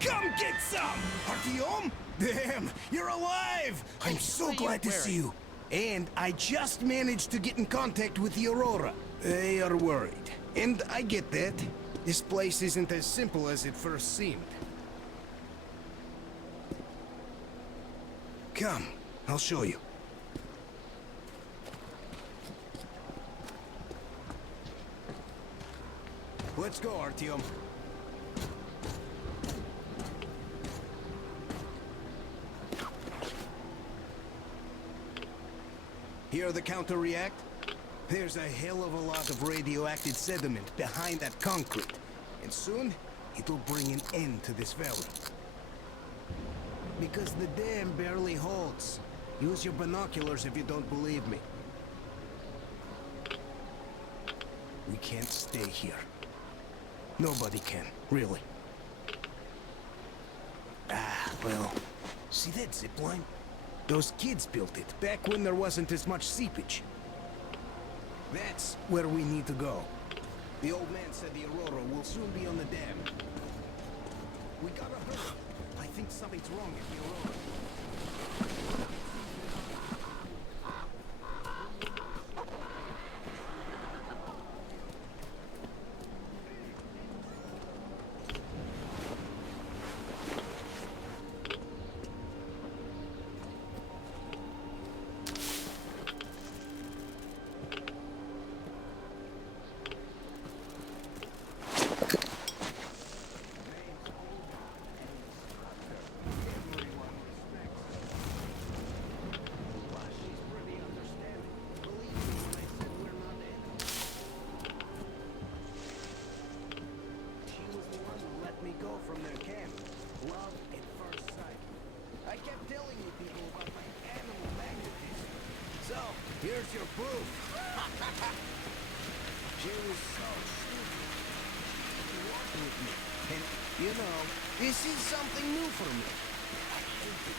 Come get some! Artyom? Damn, you're alive! I'm so glad to see you. And I just managed to get in contact with the Aurora. They are worried. And I get that. This place isn't as simple as it first seemed. Come, I'll show you. Let's go, Artyom. Hear the counter-react? There's a hell of a lot of radioactive sediment behind that concrete. And soon, it'll bring an end to this valley. Because the dam barely holds. Use your binoculars if you don't believe me. We can't stay here. Nobody can, really. Ah, Well, see that zipline? Those kids built it back when there wasn't as much seepage. That's where we need to go. The old man said the Aurora will soon be on the dam. We gotta hurry. I think something's wrong at the Aurora. Here's your proof. She was so stupid. She walked with me. And, you know, this is something new for me. I hate it.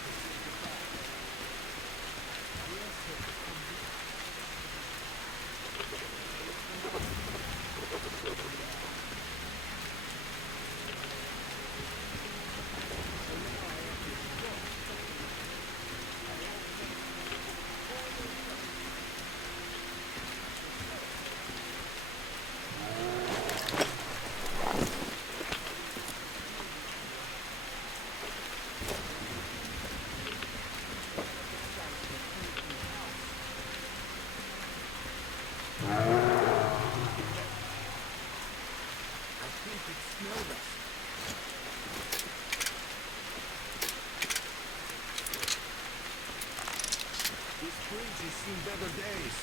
She's seen better days.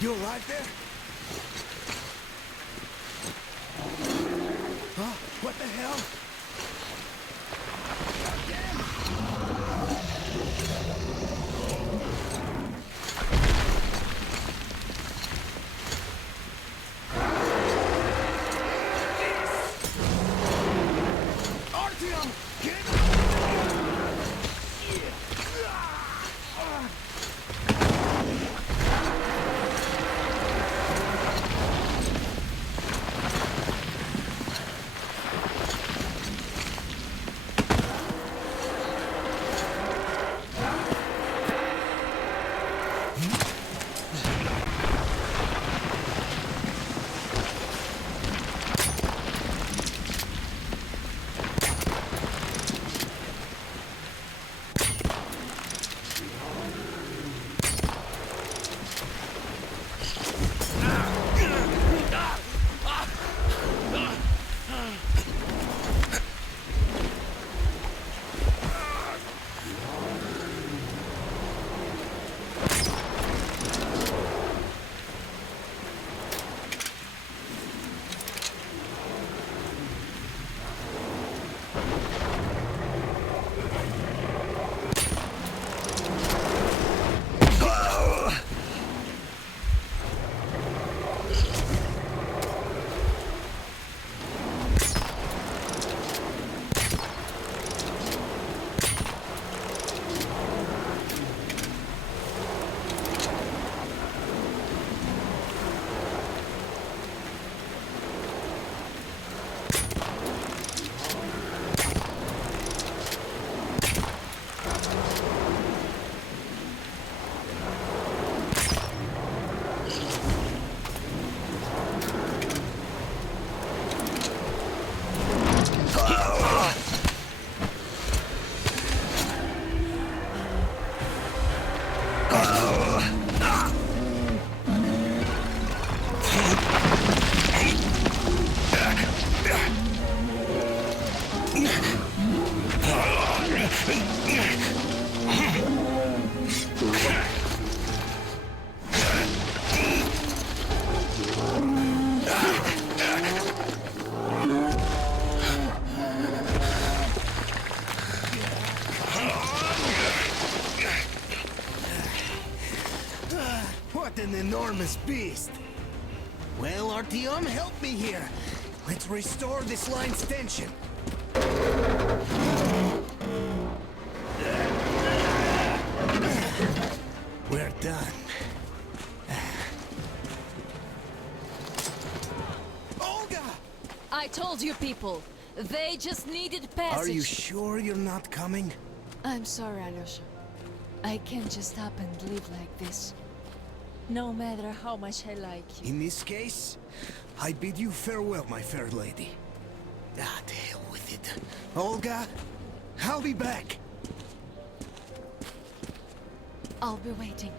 You alive there? Huh? What the hell? Artyom! Get What an enormous beast! Well, Artyom, help me here. Let's restore this line's tension. We're done. Olga! I told you people, they just needed passage. Are you sure you're not coming? I'm sorry, Alyosha. I can't just stop and live like this. No matter how much I like you. In this case, I bid you farewell, my fair lady. Ah, to hell with it. Olga, I'll be back. I'll be waiting.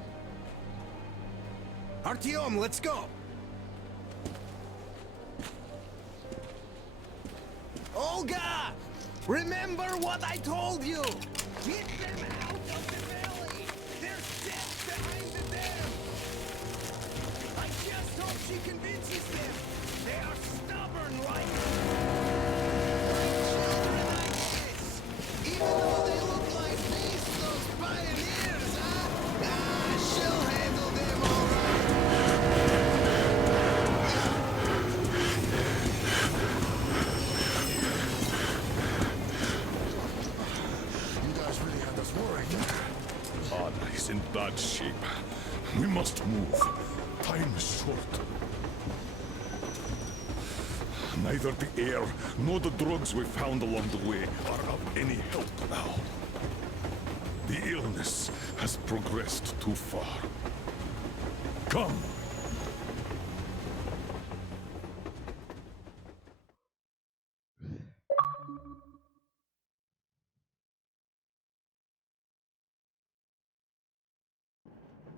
Artyom, let's go! Olga! Remember what I told you! Get them out of the valley! There's death behind the dam! I just hope she convinces them! They are stubborn like... children like this! Even though they look like beasts, those pioneers, huh? Ah, she'll handle them all right! You guys really had us worried. Anna is in bad shape. We must move. Time is short. Neither the air nor the drugs we found along the way are of any help now. The illness has progressed too far. Come!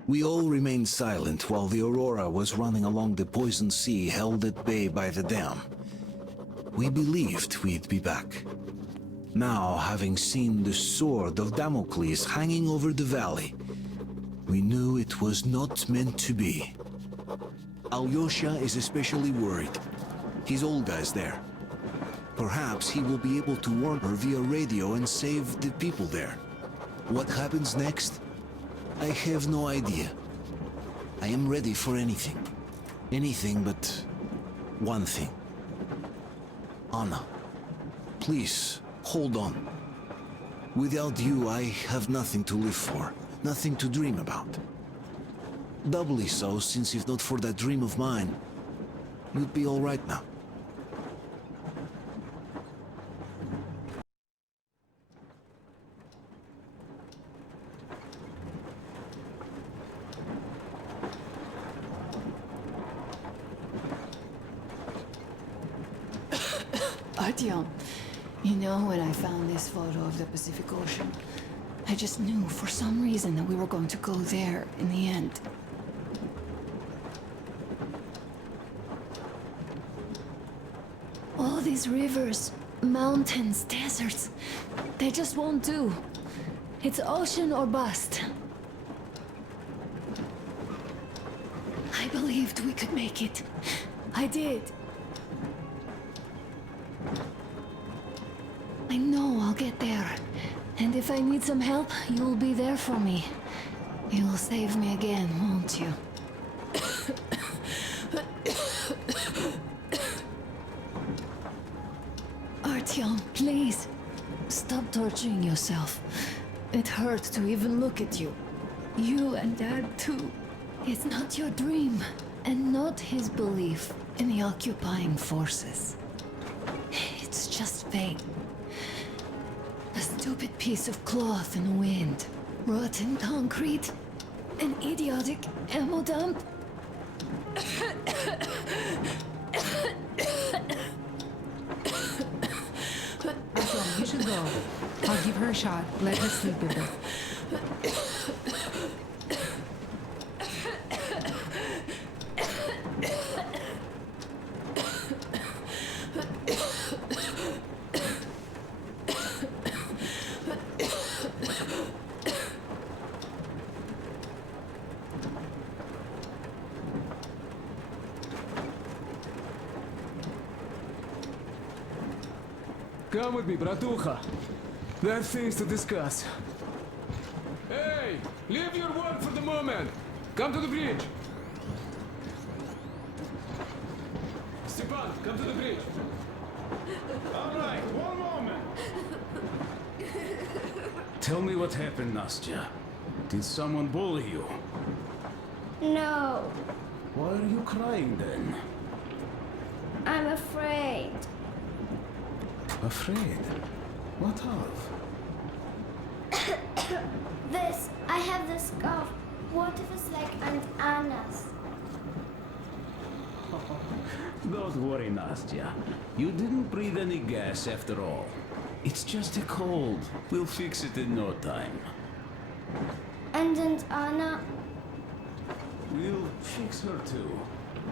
We all remained silent while the Aurora was running along the poisoned sea held at bay by the dam. We believed we'd be back. Now, having seen the sword of Damocles hanging over the valley, we knew it was not meant to be. Alyosha is especially worried. His Olga is there. Perhaps he will be able to warn her via radio and save the people there. What happens next? I have no idea. I am ready for anything. Anything but one thing. Anna, please, hold on. Without you, I have nothing to live for, nothing to dream about. Doubly so, since if not for that dream of mine, you'd be all right now. Artyom, you know when I found this photo of the Pacific Ocean, I just knew for some reason that we were going to go there in the end. All these rivers, mountains, deserts, they just won't do. It's ocean or bust. I believed we could make it. I did. I know I'll get there. And if I need some help, you'll be there for me. You'll save me again, won't you? Artyom, please. Stop torturing yourself. It hurts to even look at you. You and Dad, too. It's not your dream, and not his belief in the occupying forces. It's just fate. A stupid piece of cloth in the wind. Rotten concrete. An idiotic ammo dump. Artyom, you should go. I'll give her a shot. Let her sleep with it. Come with me, bratucha. There are things to discuss. Hey! Leave your work for the moment! Come to the bridge! Stepan, come to the bridge! All right, one moment. Tell me what happened, Nastya. Did someone bully you? No, Why are you crying then? I'm afraid. Afraid? What of? I have this cough. What if it's like Aunt Anna's? Don't worry, Nastya. You didn't breathe any gas after all. It's just a cold. We'll fix it in no time. And Aunt Anna? We'll fix her too.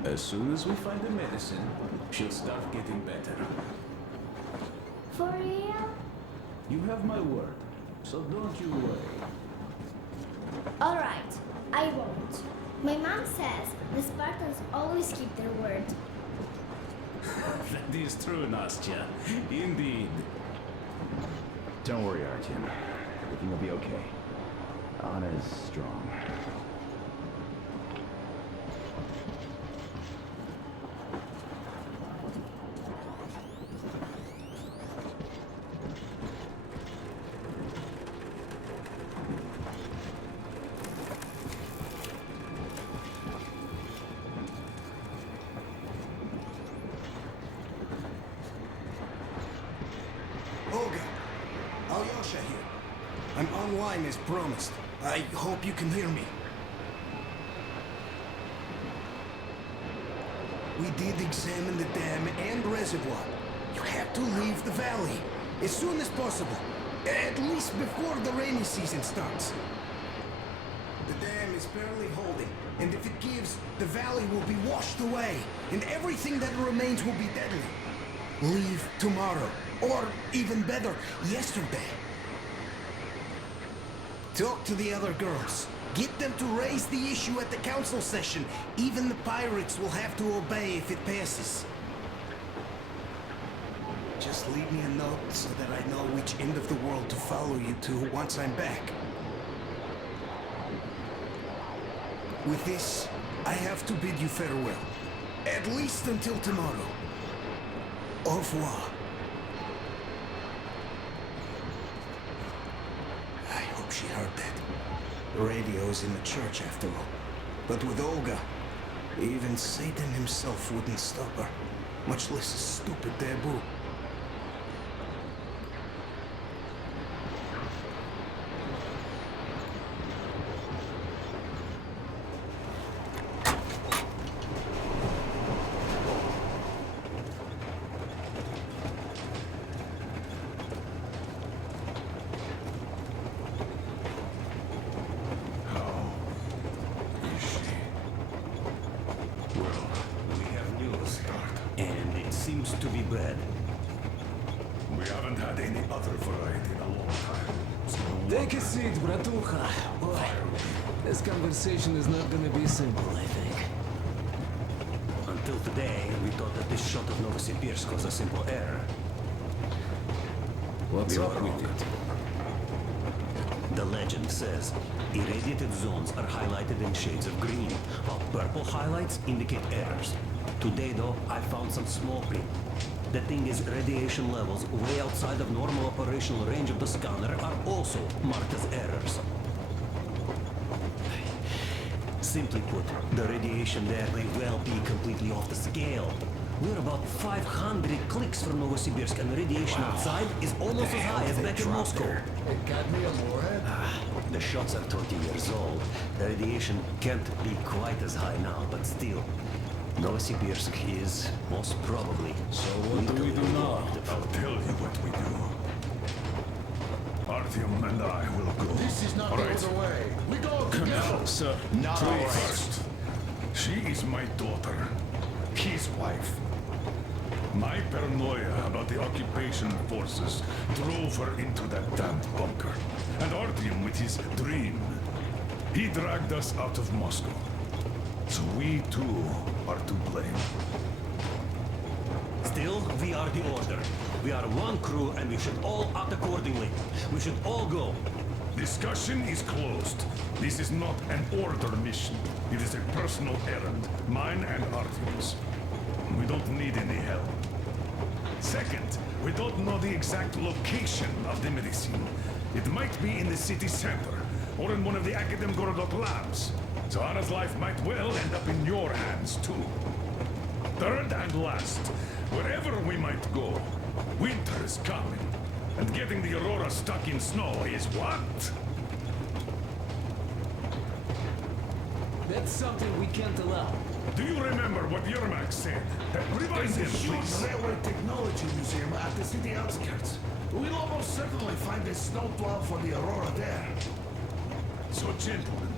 As soon as we find the medicine, she'll start getting better. For real? You have my word, so don't you worry. Alright, I won't. My mom says the Spartans always keep their word. That is true, Nastya. Indeed. Don't worry, Artyom. Everything will be okay. Anna is strong. Olga, Alyosha here. I'm online as promised. I hope you can hear me. We did examine the dam and reservoir. You have to leave the valley as soon as possible. At least before the rainy season starts. The dam is barely holding, and if it gives, the valley will be washed away, and everything that remains will be deadly. Leave tomorrow, or even better, yesterday. Talk to the other girls. Get them to raise the issue at the council session. Even the pirates will have to obey if it passes. Just leave me a note so that I know which end of the world to follow you to once I'm back. With this, I have to bid you farewell. At least until tomorrow. Au revoir. I hope she heard that. The radio is in the church after all. But with Olga, even Satan himself wouldn't stop her. Much less a stupid taboo. And it seems to be bad. We haven't had any other variety in a long time. So Take a seat, bratucha. Boy, this conversation is not gonna be simple, I think. Until today, we thought that this shot of Novosibirsk was a simple error. What's We up were with wrong. it? The legend says irradiated zones are highlighted in shades of green, while purple highlights indicate errors. Today, though, I found some small print. The thing is, radiation levels way outside of normal operational range of the scanner are also marked as errors. Simply put, the radiation there may well be completely off the scale. We're about 500 clicks from Novosibirsk, and the radiation outside is almost as high as back in Moscow. The shots are 20 years old. The radiation can't be quite as high now, but still. Novosibirsk is, most probably... So what do we do now? I'll tell you what we do. Artyom and I will go. This is not All right. the other way. We go No, together. sir. Not all right. First, she is my daughter, his wife. My paranoia about the occupation forces drove her into that damned bunker. And Artyom with his dream. He dragged us out of Moscow. So we too are to blame. Still, we are the order. We are one crew and we should all act accordingly. We should all go. Discussion is closed. This is not an order mission. It is a personal errand, mine and Artyom's. We don't need any help. Second, we don't know the exact location of the medicine. It might be in the city center, or in one of the Academ Gorodok labs. So Anna's life might well end up in your hands, too. Third and last, wherever we might go, winter is coming. And getting the Aurora stuck in snow is what? That's something we can't allow. Do you remember what Yermak said? Remind him, please. Railway Technology Museum at the city outskirts. We'll almost certainly find a snowplow for the Aurora there. So, gentlemen,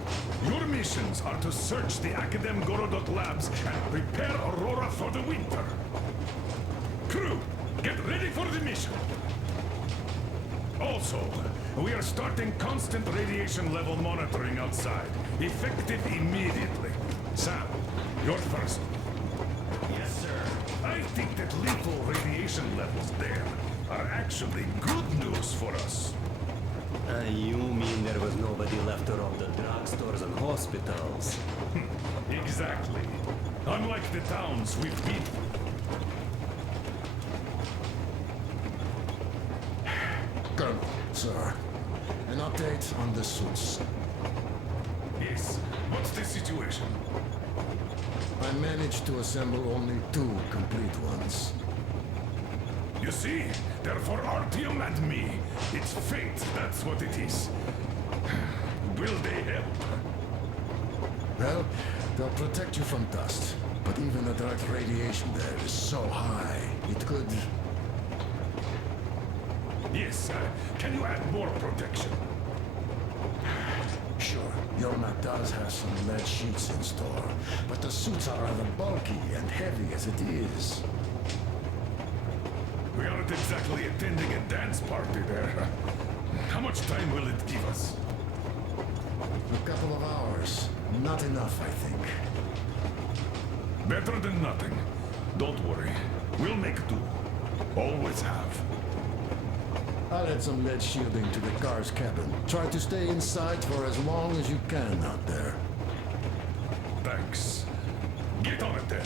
your missions are to search the Academ Gorodok labs and prepare Aurora for the winter. Crew, get ready for the mission. Also, we are starting constant radiation level monitoring outside, effective immediately. Sam, you're first. Yes, sir. I think that lethal radiation levels there are actually good news for us. You mean there was nobody left to rob the drugstores and hospitals? Exactly. Unlike the towns we've been. Colonel, sir. An update on the suits. Yes. What's the situation? I managed to assemble only 2 complete ones. You see, they're for Artyom and me. It's fate, that's what it is. Will they help? Well, they'll protect you from dust. But even the direct radiation there is so high, it could... Yes, can you add more protection? Sure, Yormak does have some lead sheets in store, but the suits are rather bulky and heavy as it is. We aren't exactly attending a dance party there. How much time will it give us? A couple of hours. Not enough, I think. Better than nothing. Don't worry. We'll make do. Always have. I'll add some lead shielding to the car's cabin. Try to stay inside for as long as you can out there. Thanks. Get on it then.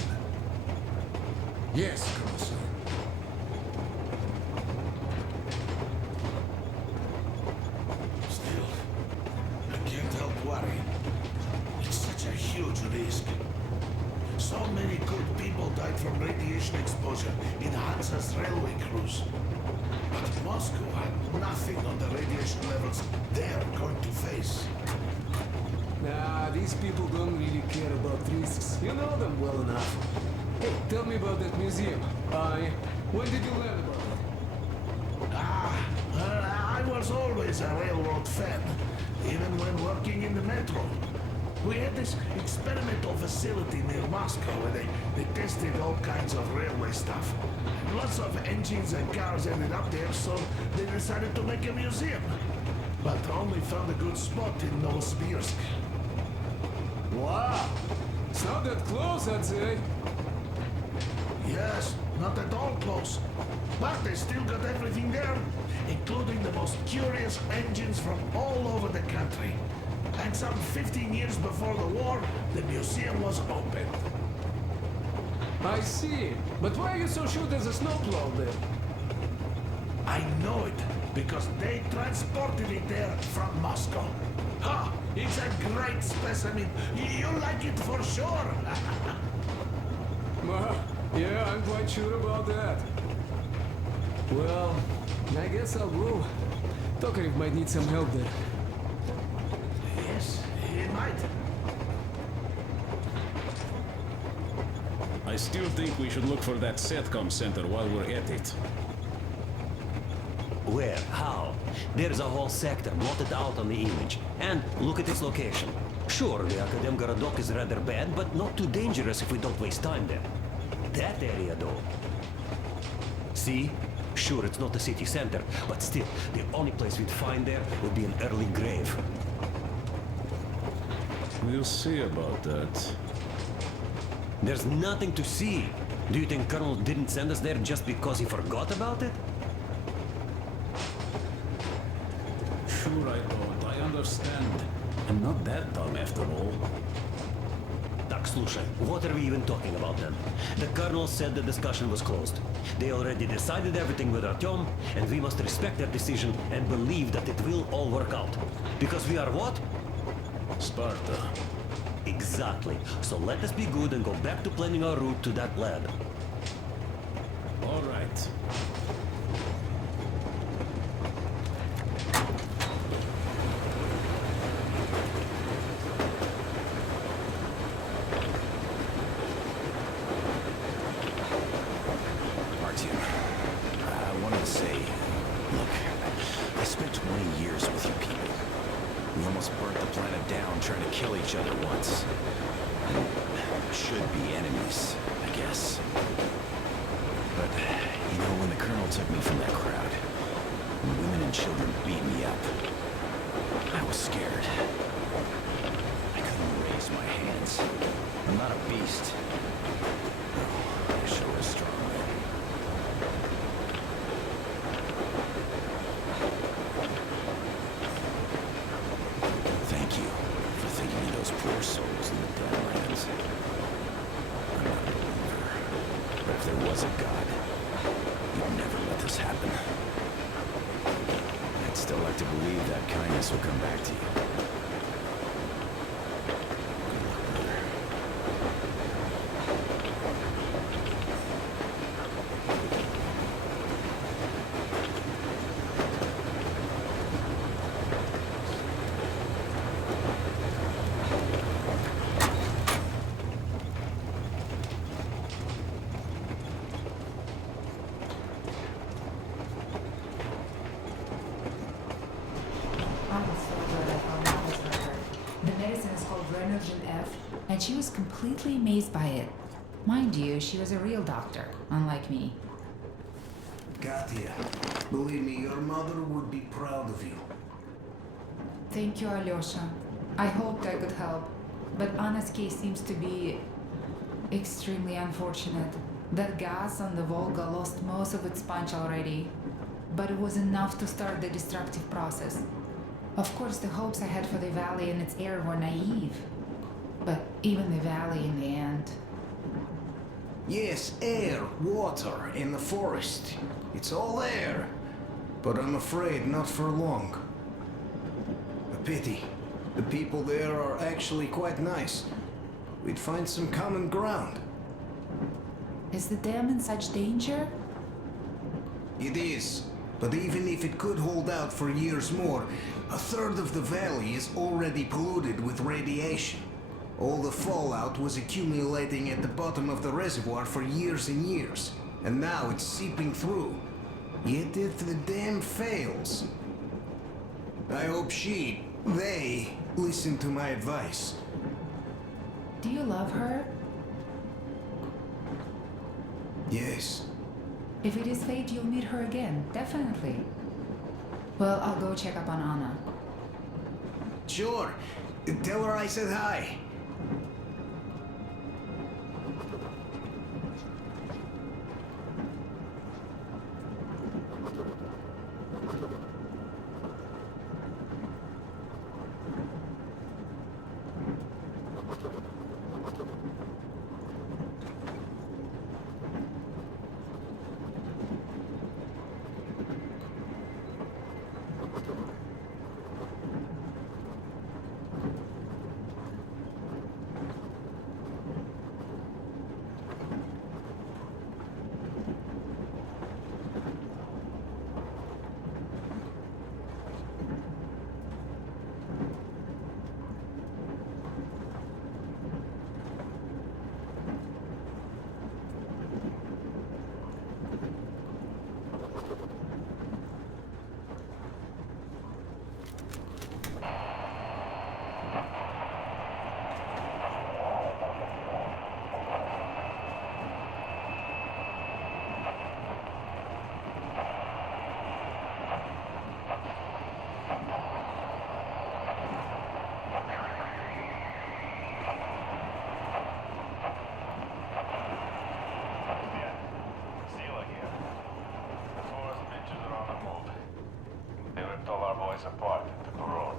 Yes, Colonel, sir. Still, I can't help worrying. It's such a huge risk. So many good people died from radiation exposure in Hansa's railway crews. But Moscow had nothing on the radiation levels they're going to face. Nah, these people don't really care about risks. You know them well enough. Hey, tell me about that museum. When did you learn about it? I was always a railroad fan, even when working in the metro. We had this experimental facility near Moscow where they tested all kinds of railway stuff. Lots of engines and cars ended up there, so they decided to make a museum. But only found a good spot in Novosibirsk. Wow! It's not that close, I'd say. Yes, not at all close. But they still got everything there, including the most curious engines from all over the country. And some 15 years before the war, the museum was opened. I see. But why are you so sure there's a snowplow there? I know it, because they transported it there from Moscow. Ha! It's a great specimen. You'll like it for sure. Yeah, I'm quite sure about that. Well, I guess I'll go. Tokarev might need some help there. Yes, he might. I still think we should look for that SATCOM center while we're at it. Where? How? There's a whole sector blotted out on the image. And look at its location. Sure, the Academ Gorodok is rather bad, but not too dangerous if we don't waste time there. That area, though. See? Sure, it's not the city center, but still, the only place we'd find there would be an early grave. We'll see about that. There's nothing to see. Do you think Colonel didn't send us there just because he forgot about it? Sure I don't. I understand. I'm not that dumb after all. Так, слушай, what are we even talking about then? The Colonel said the discussion was closed. They already decided everything with Artyom, and we must respect their decision and believe that it will all work out. Because we are what? Sparta. Exactly. So let us be good and go back to planning our route to that lab. All right. Artyom, I wanted to say, look, I spent 20 years with you people. We almost burnt the planet down trying to kill each other once. And should be enemies, I guess. But, you know, when the Colonel took me from that crowd, when women and children beat me up, I was scared. I couldn't raise my hands. I'm not a beast. No, I sure was strong. Thank you for thinking of those poor souls in the damn lands. I'm not a believer, but if there was a God, he'd never let this happen. I'd still like to believe that kindness will come back to you. Good luck, brother. I'm so glad I found out this record. The medicine is called Renergen F, and she was completely amazed by it. Mind you, she was a real doctor, unlike me. Katya, believe me, your mother would be proud of you. Thank you, Alyosha. I hoped I could help, but Anna's case seems to be extremely unfortunate. That gas on the Volga lost most of its punch already, but it was enough to start the destructive process. Of course, the hopes I had for the valley and its air were naive, but even the valley in the end. Yes, air, water, and the forest. It's all there. But I'm afraid not for long. A pity. The people there are actually quite nice. We'd find some common ground. Is the dam in such danger? It is. But even if it could hold out for years more, a third of the valley is already polluted with radiation. All the fallout was accumulating at the bottom of the reservoir for years and years, and now it's seeping through. Yet if the dam fails, I hope they listen to my advice. Do you love her? Yes. If it is fate, you'll meet her again, definitely. Well, I'll go check up on Anna. Sure. Tell her I said hi. boys apart and took the road.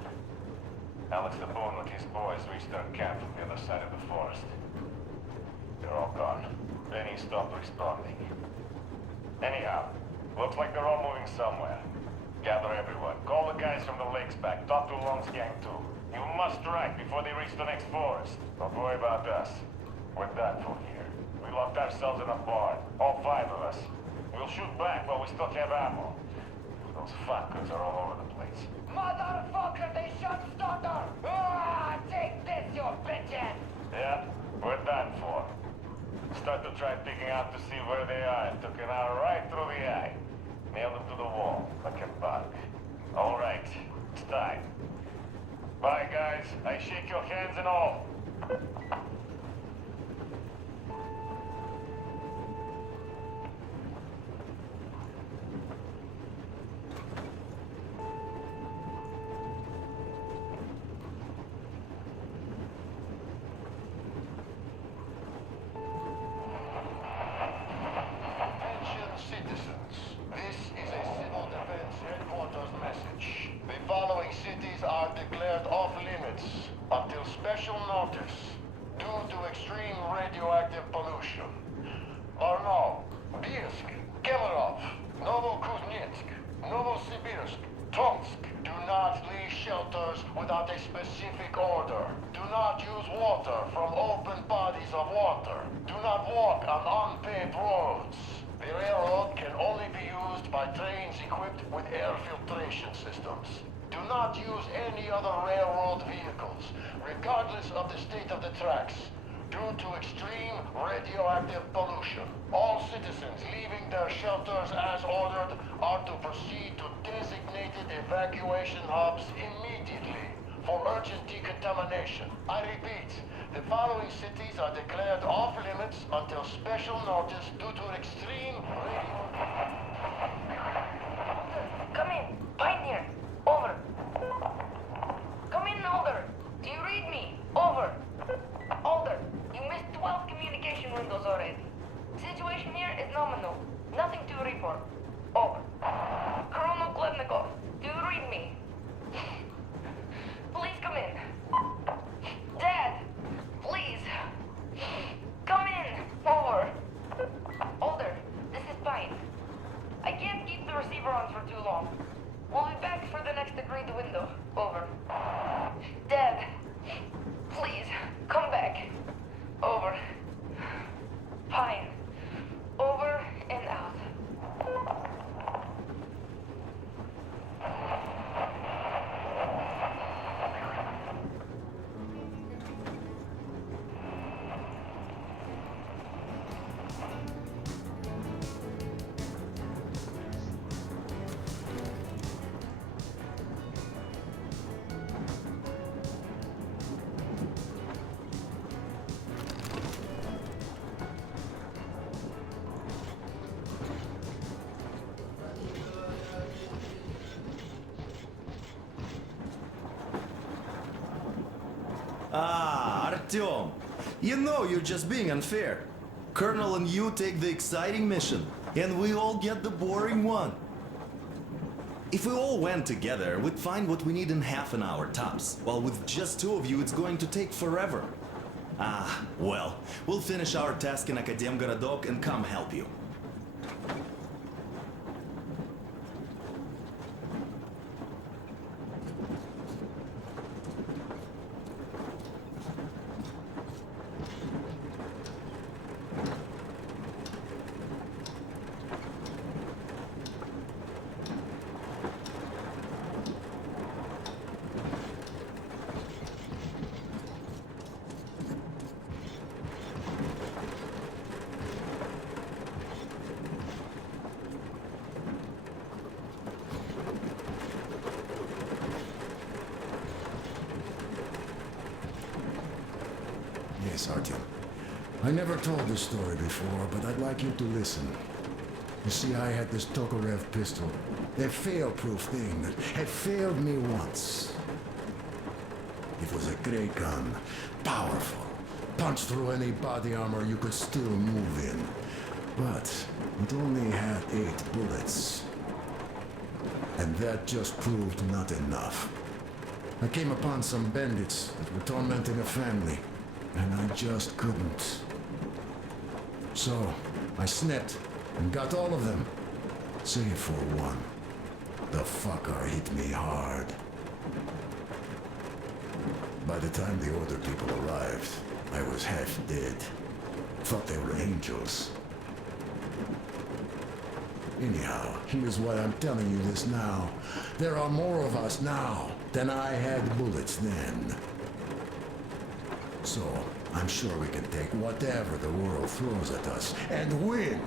Alex the Bone with his boys reached their camp from the other side of the forest. They're all gone. Benny stopped responding. Anyhow, looks like they're all moving somewhere. Gather everyone. Call the guys from the lakes back. Talk to Long's gang too. You must strike before they reach the next forest. Don't worry about us. We're done for here. We locked ourselves in a barn. All 5 of us. We'll shoot back while we still have ammo. Those fuckers are all over the place. Motherfucker, they shot Stoddard! Ah, take this, you bitches! Yeah, we're done for. Start to try picking out to see where they are and took an hour right through the eye. Nailed them to the wall like a bug. All right, it's time. Bye, guys. I shake your hands and all. Attention citizens. This is a civil defense headquarters message. The following cities are declared off limits until special notice due to extreme radioactive pollution. Arno, Birsk, Kemerov, Novokuznetsk, Novosibirsk, Tomsk. Do not leave shelters without a specific order. Do not use water from open bodies of water. Do not walk on unpaved roads. The railroad can only be used by trains equipped with air filtration systems. Do not use any other railroad vehicles, regardless of the state of the tracks, due to extreme radioactive pollution. All citizens leaving their shelters as ordered are to proceed to designated evacuation hubs immediately for urgent decontamination. I repeat, the following cities are declared off limits until special notice due to extreme radio... Come in, Pioneer. Over. Come in, Alder. Do you read me? Over. Alder, you missed 12 communication windows already. Situation here is nominal. Nothing to report. Over. Colonel Klebnikov, do you read me? Please come in. Dad, please. Come in. Over. Alder, this is Pine. I can't keep the receiver on for too long. We'll be back for the next agreed window. Over. Dad, please, come back. Over. Pine. Over and out. Ah, Artyom. You know you're just being unfair. Colonel and you take the exciting mission, and we all get the boring one. If we all went together, we'd find what we need in half an hour tops, while with just 2 of you, it's going to take forever. Ah, well, we'll finish our task in Akademgorodok and come help you. Yes, Artyom. I never told this story before, but I'd like you to listen. You see, I had this Tokarev pistol. A fail-proof thing that had failed me once. It was a great gun. Powerful. Punched through any body armor you could still move in. But it only had 8 bullets. And that just proved not enough. I came upon some bandits that were tormenting a family, and I just couldn't. So, I snipped and got all of them, save for one. The fucker hit me hard. By the time the Order people arrived, I was half dead. Thought they were angels. Anyhow, here's why I'm telling you this now. There are more of us now than I had bullets then. So, I'm sure we can take whatever the world throws at us and win!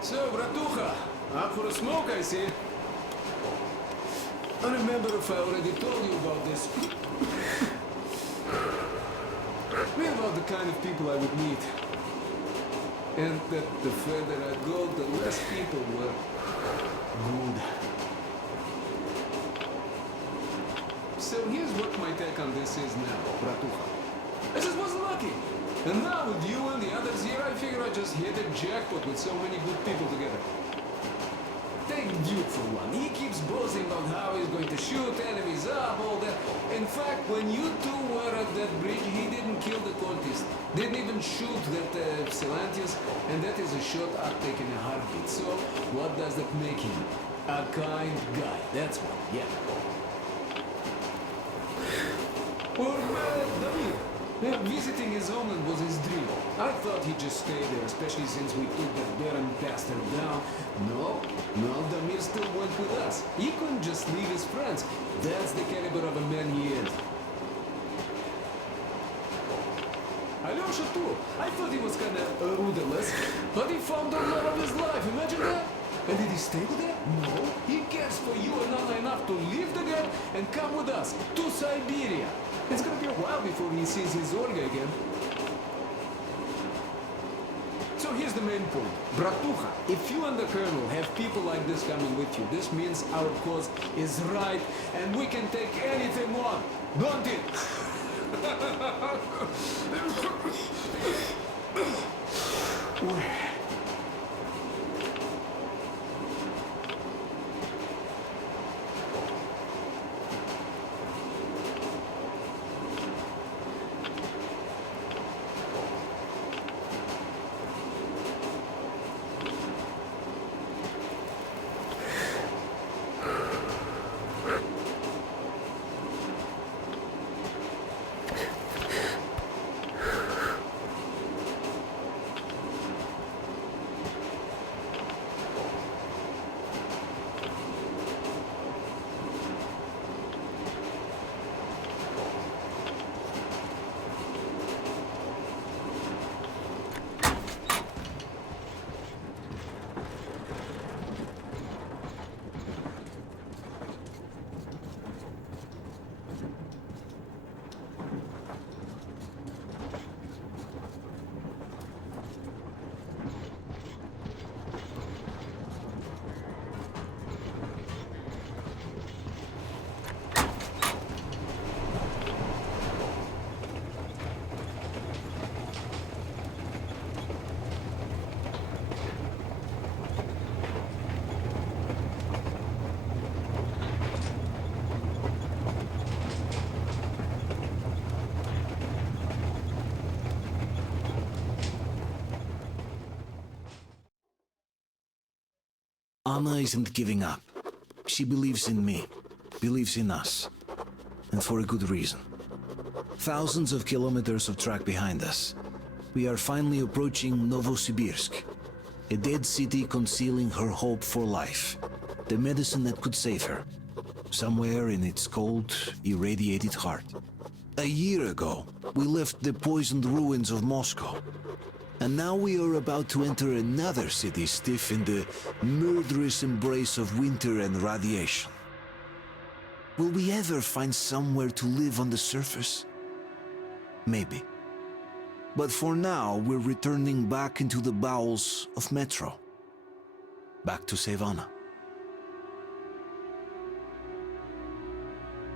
So, Bratucha, up for a smoke, I see. I remember if I already told you about this. Me about the kind of people I would meet. And that the further I go, the less people were good. So here's what my take on this is now, Bratucha. I just wasn't lucky. And now with you and the others here, I figure I just hit a jackpot with so many good people together. Take Duke for one. He keeps boasting about how he's going to shoot enemies up, all that. In fact, when you two were at that bridge, he didn't kill the cultist. Didn't even shoot that Silantius, and that is a shot I'd take in a heartbeat. So, what does that make him? A kind guy. That's what, yeah. Or Damir. Visiting his homeland was his dream. I thought he'd just stay there, especially since we took that Baron bastard down. No, Damir still went with us. He couldn't just leave his friends. That's the caliber of a man he is. Alyosha too. I thought he was kinda rudderless, but he found the love of his life. Imagine that. And did he stay with her? No. He cares for you and Anna enough to leave the girl and come with us to Siberia. It's gonna be a while before he sees his Olga again. So here's the main point. Bratucha, if you and the Colonel have people like this coming with you, this means our cause is right and we can take anything on. Don't it? Anna isn't giving up. She believes in me, believes in us, and for a good reason. Thousands of kilometers of track behind us, we are finally approaching Novosibirsk, a dead city concealing her hope for life, the medicine that could save her, somewhere in its cold, irradiated heart. A year ago, we left the poisoned ruins of Moscow. And now we are about to enter another city stiff in the murderous embrace of winter and radiation. Will we ever find somewhere to live on the surface? Maybe. But for now, we're returning back into the bowels of Metro. Back to save Anna.